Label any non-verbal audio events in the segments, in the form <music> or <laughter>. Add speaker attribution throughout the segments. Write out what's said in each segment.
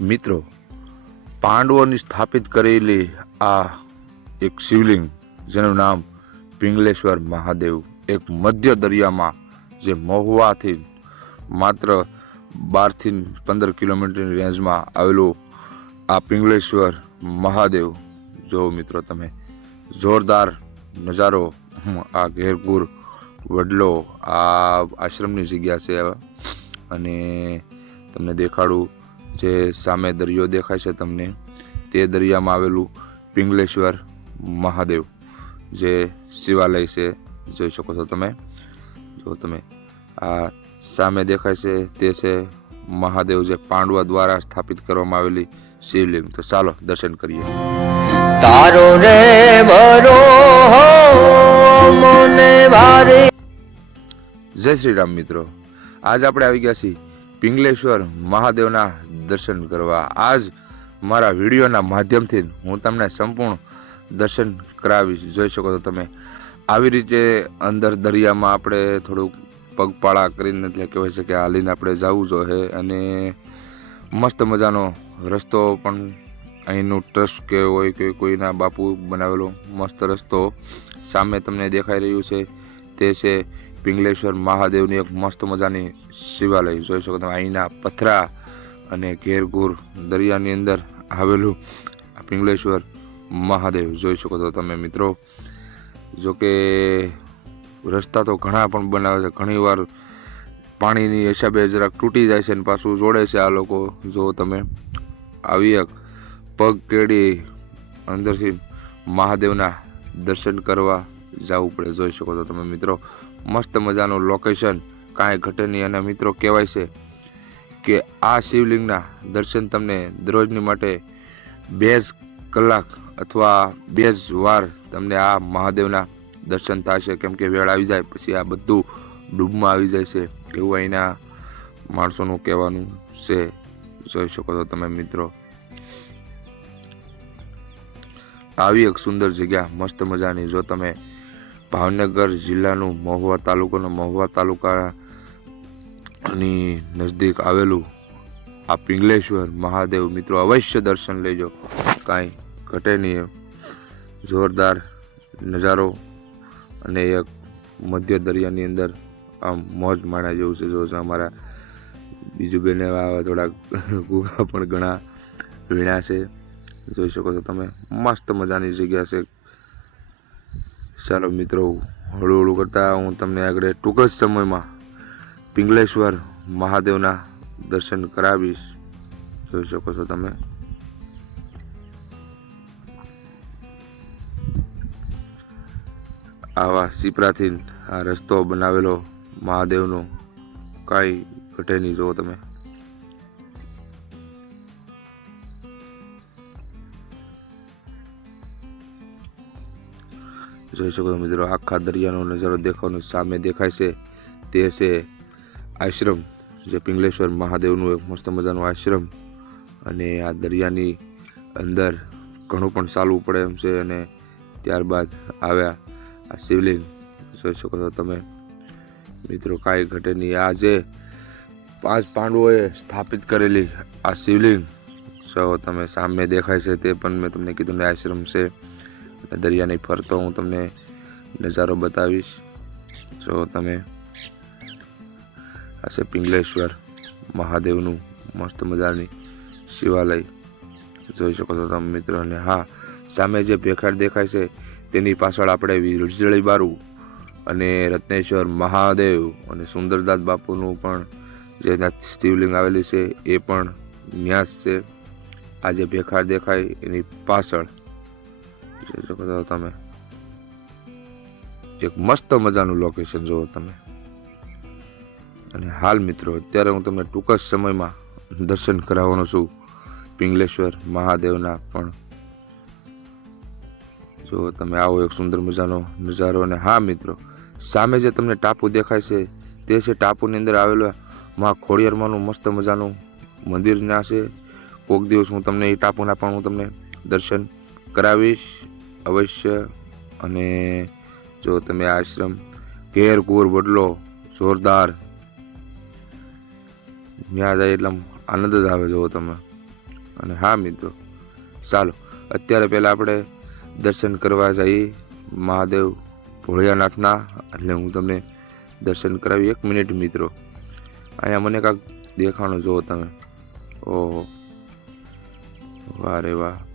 Speaker 1: મિત્રો, પાંડવોની સ્થાપિત કરેલી આ એક શિવલિંગ, જેનું નામ પિંગલેશ્વર મહાદેવ, એક મધ્ય દરિયામાં, જે મહુવાથી માત્ર બારથી પંદર કિલોમીટરની રેન્જમાં આવેલું આ પિંગલેશ્વર મહાદેવ. જો મિત્રો, તમે જોરદાર નજારો આ ઘેરગુર વડલો આ આશ્રમની જગ્યા છે. અને તમને દેખાડું જે સામે દરિયો દેખાય છે તમને તે દરિયામાં આવેલું પિંગલેશ્વર મહાદેવ જે શિવાલય છે જોઈ શકો છો તમે. જો તમે આ સામે દેખાય છે તે છે મહાદેવ જે પાંડવા દ્વારા સ્થાપિત કરવામાં આવેલી શિવલિંગ. તો ચાલો દર્શન કરીએ.
Speaker 2: તારો રે બરો મને ભારે
Speaker 1: જય શ્રી રામ મિત્રો. આજ આપણે આવી ગયા છીએ પિંગલેશ્વર મહાદેવના દર્શન કરવા. આજ મારા વિડીયોના માધ્યમથી હું તમને સંપૂર્ણ દર્શન કરાવીશ. જોઈ શકો છો તમે. આવી રીતે અંદર દરિયામાં આપણે થોડુંક પગપાળા કરીને એટલે કહેવાય છે કે હાલીને આપણે જવું જોઈએ અને મસ્ત મજાનો રસ્તો પણ અહીંનું ટ્રસ્ટ કે હોય કે કોઈના બાપુ બનાવેલો મસ્ત રસ્તો સામે તમને દેખાઈ રહ્યું છે. તે છે પિંગલેશ્વર મહાદેવની એક મસ્ત મજાની શિવાલય. જોઈ શકો તમે અહીંના પથરા અને ઘેરઘૂર દરિયાની અંદર આવેલું પિંગલેશ્વર મહાદેવ. જોઈ શકો છો તમે મિત્રો જો કે રસ્તા તો ઘણા પણ બનાવે છે. ઘણીવાર પાણીની હિસાબે જરાક તૂટી જાય છે અને પાછું જોડે છે આ લોકો. જો તમે, આવી એક પગ કેડી અંદરથી મહાદેવના દર્શન કરવા જવું પડે. જોઈ શકો છો તમે મિત્રો મસ્ત મજાનું લોકેશન કાંઈ ઘટે અને મિત્રો કહેવાય છે કે આ શિવલિંગના દર્શન તમને દરરોજની માટે બે જ કલાક અથવા બે જ વાર તમને આ મહાદેવના દર્શન થશે. કેમ કે વેળ આવી જાય, પછી આ બધું ડૂબમાં આવી જાય છે. એવું અહીંના માણસોનું કહેવાનું છે. જોઈ શકો છો તમે મિત્રો. આવી એક સુંદર જગ્યા, મસ્ત મજાની. જો તમે ભાવનગર જિલ્લાનું મહુવા તાલુકાનો મહુવા તાલુકાની નજદીક આવેલું આ પિંગલેશ્વર મહાદેવ મિત્રો અવશ્ય દર્શન લેજો. કાંઈ ઘટે નહીં. જોરદાર નજારો અને એક મધ્ય દરિયાની અંદર આમ મોજ માણ્યા જેવું છે. જો અમારા બીજું બેને આવા થોડા ગુગા પણ ઘણા વીણા છે. જોઈ શકો છો તમે. મસ્ત મજાની જગ્યા છે. ચાલો મિત્રો હળવું હળવું કરતાં હું તમને આગળ ટૂંક જ સમયમાં પિંગલેશ્વર મહાદેવના દર્શન કરાવીશ. જોઈ શકો છો તમે. આવા સીપરાથી આ રસ્તો બનાવેલો મહાદેવનો કાંઈ ઘટે નહીં, જુઓ તમે. જોઈ શકો મિત્રો, આખા દરિયાનો નજારો દેખાવાનો સામે દેખાય છે. તે છે આશ્રમ, જે પિંગલેશ્વર મહાદેવનું એક મસ્ત મજાનું આશ્રમ. અને આ દરિયાની અંદર ઘણું પણ ચાલવું પડે એમ છે અને ત્યારબાદ આવ્યા આ શિવલિંગ. જોઈ શકો છો તમે. મિત્રો, કાંઈ ઘટે નહીં. આ જે પાંચ પાંડવોએ સ્થાપિત કરેલી આ શિવલિંગ, જો તમે સામે દેખાય છે તે પણ મેં તમને કીધું ને આશ્રમ છે. અને દરિયાની ફરતો હું તમને નજારો બતાવીશ. જો તમે આ પિંગલેશ્વર મહાદેવનું મસ્ત મજાની શિવાલય. જોઈ શકો છો તમે મિત્રો, અને હા, સામે જે ભેખાડ દેખાય છે, તેની પાછળ આપણે વીરજળી બારું અને રત્નેશ્વર મહાદેવ અને સુંદરદાસ બાપુનું પણ જે શિવલિંગ આવેલી છે, એ પણ ન્યાસ છે. આ જે ભેખાડ દેખાય એની પાછળ જોઈ તમે. એક મસ્ત મજાનું લોકેશન જુઓ તમે. અને હાલ મિત્રો, અત્યારે હું તમને ટૂંક જ સમયમાં દર્શન કરાવવાનો છું પિંગલેશ્વર મહાદેવના પણ. જો તમે, આવો એક સુંદર મજાનો નજારો. અને હા મિત્રો, સામે જે તમને ટાપુ દેખાય છે, તે છે ટાપુની અંદર આવેલું મા ખોડિયારમાંનું મસ્ત મજાનું મંદિર ના છે. કોઈક દિવસ હું તમને એ ટાપુના પણ હું તમને દર્શન કરાવીશ. અવશ્ય. અને જો તમે આશ્રમ ઘેર ઘૂર વડલો જોરદાર. ત્યાં જાય એટલે આનંદ જ આવે જુઓ તમે. અને હા મિત્રો, ચાલો, અત્યારે પહેલાં આપણે દર્શન કરવા જઈએ મહાદેવ ભોળિયાનાથના. એટલે હું તમને દર્શન કરાવી, એક મિનિટ મિત્રો. અહીંયા મને કાંક દેખાણું જુઓ તમે. ઓહો. વાહ રે વાહ.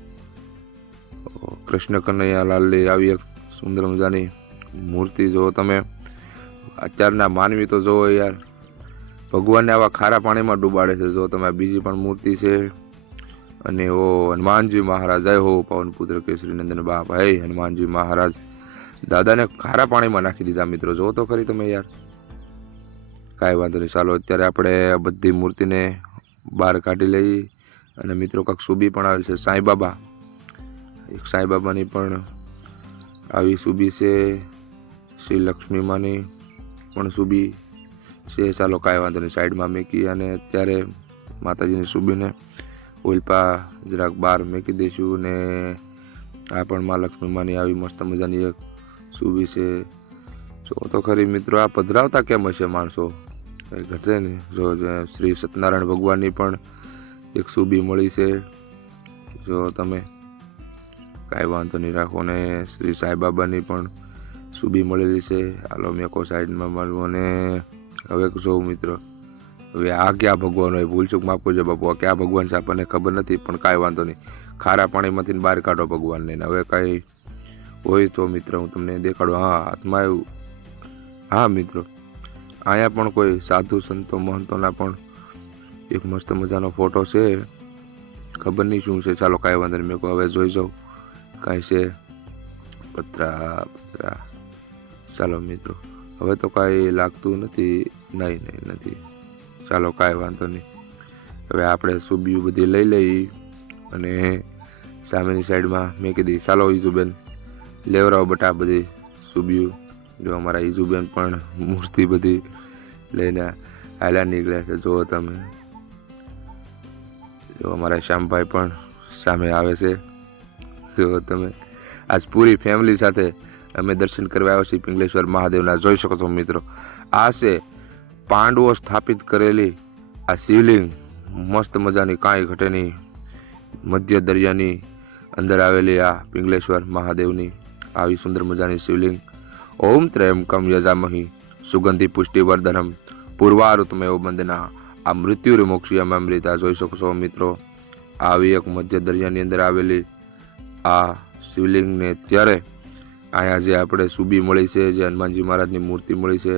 Speaker 1: કૃષ્ણ કનૈયાલાલની આવી એક સુંદર મજાની મૂર્તિ જુઓ તમે અત્યારના માનવી તો જુઓ યાર. ભગવાનને આવા ખારા પાણીમાં ડૂબાડે છે. જો તમે બીજી પણ મૂર્તિ છે. અને ઓ હનુમાનજી મહારાજ, જય હો પવન પુત્ર કેસરી નંદન બાપ. ભાઈ હનુમાનજી મહારાજ. દાદાને ખારા પાણીમાં નાખી દીધા મિત્રો. જો તો ખરી તમે યાર. કાંઈ વાંધો નહીં. ચાલો, અત્યારે આપણે બધી મૂર્તિને બહાર કાઢી લઈ અને મિત્રો કાંક સુબી પણ આવે છે. સાંઈ બાબા. એક સાંઈબાબાની પણ આવી સુબી છે, શ્રી લક્ષ્મીમાની પણ સુબી છે. ચાલો કાંઈ વાંધો નહીં, સાઈડમાં મૂકી અને અત્યારે માતાજીની સુબીને ઉલ્પા જરાક બહાર મૂકી દઈશું ને આ પણ મા લક્ષ્મીમાની આવી મસ્ત મજાની એક સુબી છે. જો તો ખરી મિત્રો, આ પધરાવતા કેમ હશે માણસો? કંઈ ઘટે ને. જો, શ્રી સત્યનારાયણ ભગવાનની પણ એક સુબી મળી છે. જો તમે કાંઈ વાંધો નહીં, રાખો. ને શ્રી સાંઈબાબાની પણ સુબી મળેલી છે. હાલો મેકો સાઈડમાં મળવું અને હવે જોઉં મિત્રો? હવે આ ક્યાં ભગવાન હોય? ભૂલચૂક માપો છે બાપુ. આ ક્યાં ભગવાન છે આપણને ખબર નથી, પણ કાંઈ વાંધો નહીં. ખારા પાણીમાંથી બહાર કાઢો ભગવાનને. હવે કાંઈ હોય તો, મિત્ર, હું તમને દેખાડું. હા, હાથમાં આવ્યું હા, મિત્રો. અહીંયા પણ કોઈ સાધુ સંતો, મહંતોના પણ એક મસ્ત મજાનો ફોટો છે. ખબર નહીં શું છે. ચાલો, કાંઈ વાંધો નહીં. મેં હવે જોઈ જાઉં. કાંઈ છે? પતરા પતરા. ચાલો મિત્રો, હવે તો કાંઈ લાગતું નથી. નહીં નહીં, નથી. ચાલો કાંઈ વાંધો નહીં. હવે આપણે સુબીયું બધી લઈ લઈ અને સામેની સાઈડમાં મેં કીધી, ચાલો ઈજુબેન, લેવરાવ બટા બધી સુબીયું. જો અમારા ઈજુબેન પણ મૂર્તિ બધી લઈને આલા નીકળ્યા છે. જુઓ તમે. જો અમારા શ્યામભાઈ પણ સામે આવે છે. જો તમે. આજ પૂરી ફેમિલી સાથે અમે દર્શન કરવા આવ્યા છીએ પિંગલેશ્વર મહાદેવના. જોઈ શકો છો મિત્રો, આ છે પાંડવો સ્થાપિત કરેલી આ શિવલિંગ. મસ્ત મજાની કાંઈ ઘટેની મધ્ય દરિયાની અંદર આવેલી આ પિંગલેશ્વર મહાદેવની આવી સુંદર મજાની શિવલિંગ. ઓમ ત્રયંકમ યજામહી સુગંધી પુષ્ટિવર્ધનમ પૂર્વારુતમેવ વંદના આ મૃત્યુ અમે અમૃતા. જોઈ શકો છો મિત્રો, આવી એક મધ્ય દરિયાની અંદર આવેલી આ શિવલિંગને ત્યારે અહીંયા જે આપણે સુબી મળી છે, જે હનુમાનજી મહારાજની મૂર્તિ મળી છે,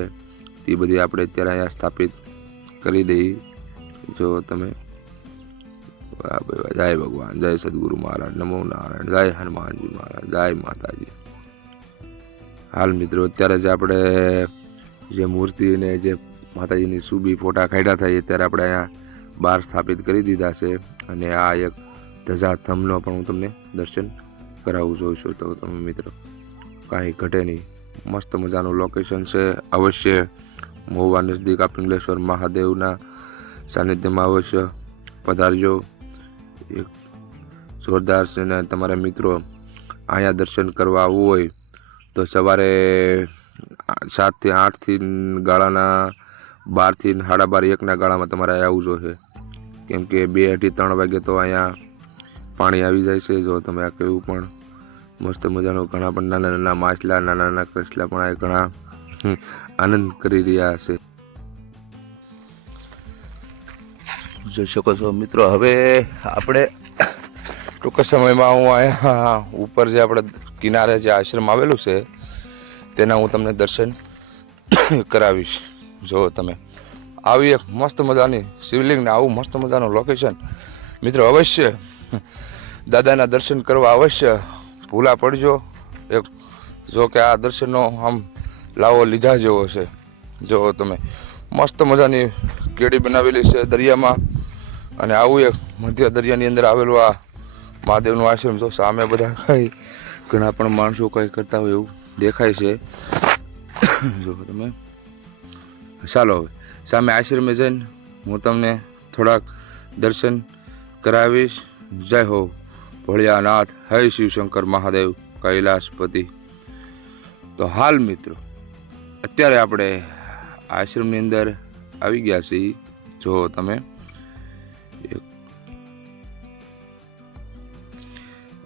Speaker 1: તે બધી આપણે અત્યારે અહીંયા સ્થાપિત કરી દઈ. જો તમે જય ભગવાન, જય સદગુરુ મહારાજ, નમો નારાયણ, જય હનુમાનજી મહારાજ, જય માતાજી. હાલ મિત્રો, અત્યારે જે આપણે જે મૂર્તિને જે માતાજીની સુબી ફોટા કાઢ્યા થાય અત્યારે આપણે અહીંયા બહાર સ્થાપિત કરી દીધા છે. અને આ એક ધજા થમનો પણ હું તમને દર્શન કરાવું જોઉં છું તો તમે મિત્રો. કાંઈ ઘટે નહીં. મસ્ત મજાનું લોકેશન છે. અવશ્ય મહુવા નજદીક આ પિંગલેશ્વર મહાદેવના સાનિધ્યમાં અવશ્ય પધારજો. એક જોરદાર છે ને તમારા મિત્રો અહીંયા દર્શન કરવા આવવું હોય તો સવારે સાતથી આઠથી ગાળાના બારથી સાડા બાર એકના ગાળામાં તમારે આવવું જોઈએ. કેમ કે બે અઢી ત્રણ વાગે તો અહીંયા પાણી આવી જાય છે. જો તમે આ કેવું પણ મસ્ત મજાનું ઘણા પણ નાના નાના માછલા, નાના નાના કસલા પણ આ ઘણા આનંદ કરી રહ્યા છે. જોઈ શકો છો મિત્રો, હવે આપણે ટૂંક સમયમાં હું અહીંયા ઉપર જે આપણે કિનારે જે આશ્રમ આવેલું છે, તેના હું તમને દર્શન કરાવીશ. જો તમે આવી એક મસ્ત મજાની શિવલિંગ ને આવું મસ્ત મજાનું લોકેશન મિત્રો, અવશ્ય દાદાના દર્શન કરવા અવશ્ય ભૂલા પડજો. એક જો કે આ દર્શનનો આમ લાવો લીધા જેવો છે. જો તમે મસ્ત મજાની કેડી બનાવેલી છે દરિયામાં. અને આવું એક મધ્ય દરિયાની અંદર આવેલું આ મહાદેવનું આશ્રમ જો સામે બધા કંઈ ઘણા પણ માણસો કંઈ કરતા હોય એવું દેખાય છે. જો તમે ચાલો હવે સામે આશ્રમે જઈને હું તમને થોડાક દર્શન કરાવીશ. જય હો. ભોળિયાનાથ હય શિવશંકર મહાદેવ, કૈલાસપતિ. તો હાલ મિત્રો, અત્યારે આપણે આશ્રમની અંદર આવી ગયા છીએ. જો તમે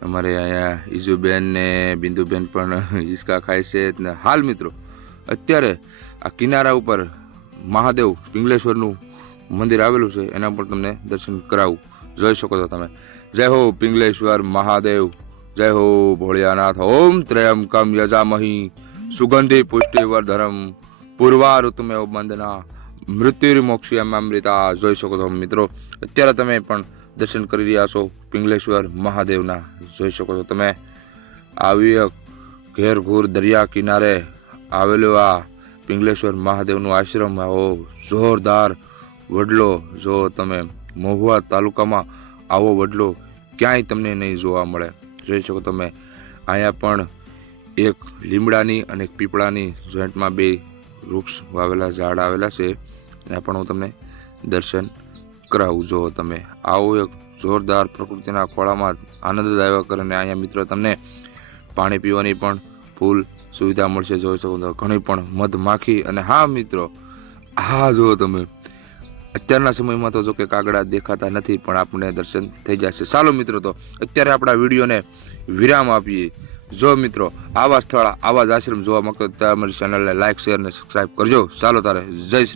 Speaker 1: અમારે અહીંયા ઈજુબેન ને બિંદુબેન પણ <laughs> હિંચકા ખાય છે. ને હાલ મિત્રો, અત્યારે આ કિનારા ઉપર મહાદેવ પિંગલેશ્વરનું મંદિર આવેલું છે. એના પર તમને દર્શન કરાવું. જોઈ શકો છો તમે. જય હો પિંગલેશ્વર મહાદેવ, જય હો ભોળિયાનાથ. ઓમ ત્રયંકમ યજામહી. સુગંધી પુષ્ટિવર્ધનમ. પૂર્વા ઋતુમે મૃત્યુર્મોક્ષી અમૃતા. જોઈ શકો છો મિત્રો. અત્યારે તમે પણ દર્શન કરી રહ્યા છો પિંગલેશ્વર મહાદેવના. જોઈ શકો છો તમે. આવી ઘેર ઘૂર દરિયા કિનારે આવેલું આ પિંગલેશ્વર મહાદેવનું આશ્રમ. આવો જોરદાર વડલો જો તમે મહુવા તાલુકામાં આવો વડલો ક્યાંય તમને નહીં જોવા મળે. જોઈ શકો તમે, અહીંયા પણ એક લીમડાની અને પીપળાની જોઈન્ટમાં બે વૃક્ષ વાવેલા, ઝાડ આવેલા છે. એના પણ હું તમને દર્શન કરાવું. જો તમે આવો એક જોરદાર પ્રકૃતિના ખોળામાં આનંદદાયક અને અહીંયા મિત્રો તમને પાણી પીવાની પણ ફૂલ સુવિધા મળશે. જોઈ શકો તો ઘણી પણ મધમાખી અને હા મિત્રો, હા જુઓ તમે અત્યારના સમયમાં તો જો કે કાગડા દેખાતા નથી, પણ આપણે દર્શન થઈ જશે. ચાલો મિત્રો, તો અત્યારે આપણા વિડીયોને વિરામ આપીએ. જો મિત્રો, આવા સ્થળ, આવા જ આશ્રમ જોવા માંગતો તો અમારી ચેનલને લાઈક શેર અને સબસ્ક્રાઈબ કરજો. ચાલો તારે, જય શ્રી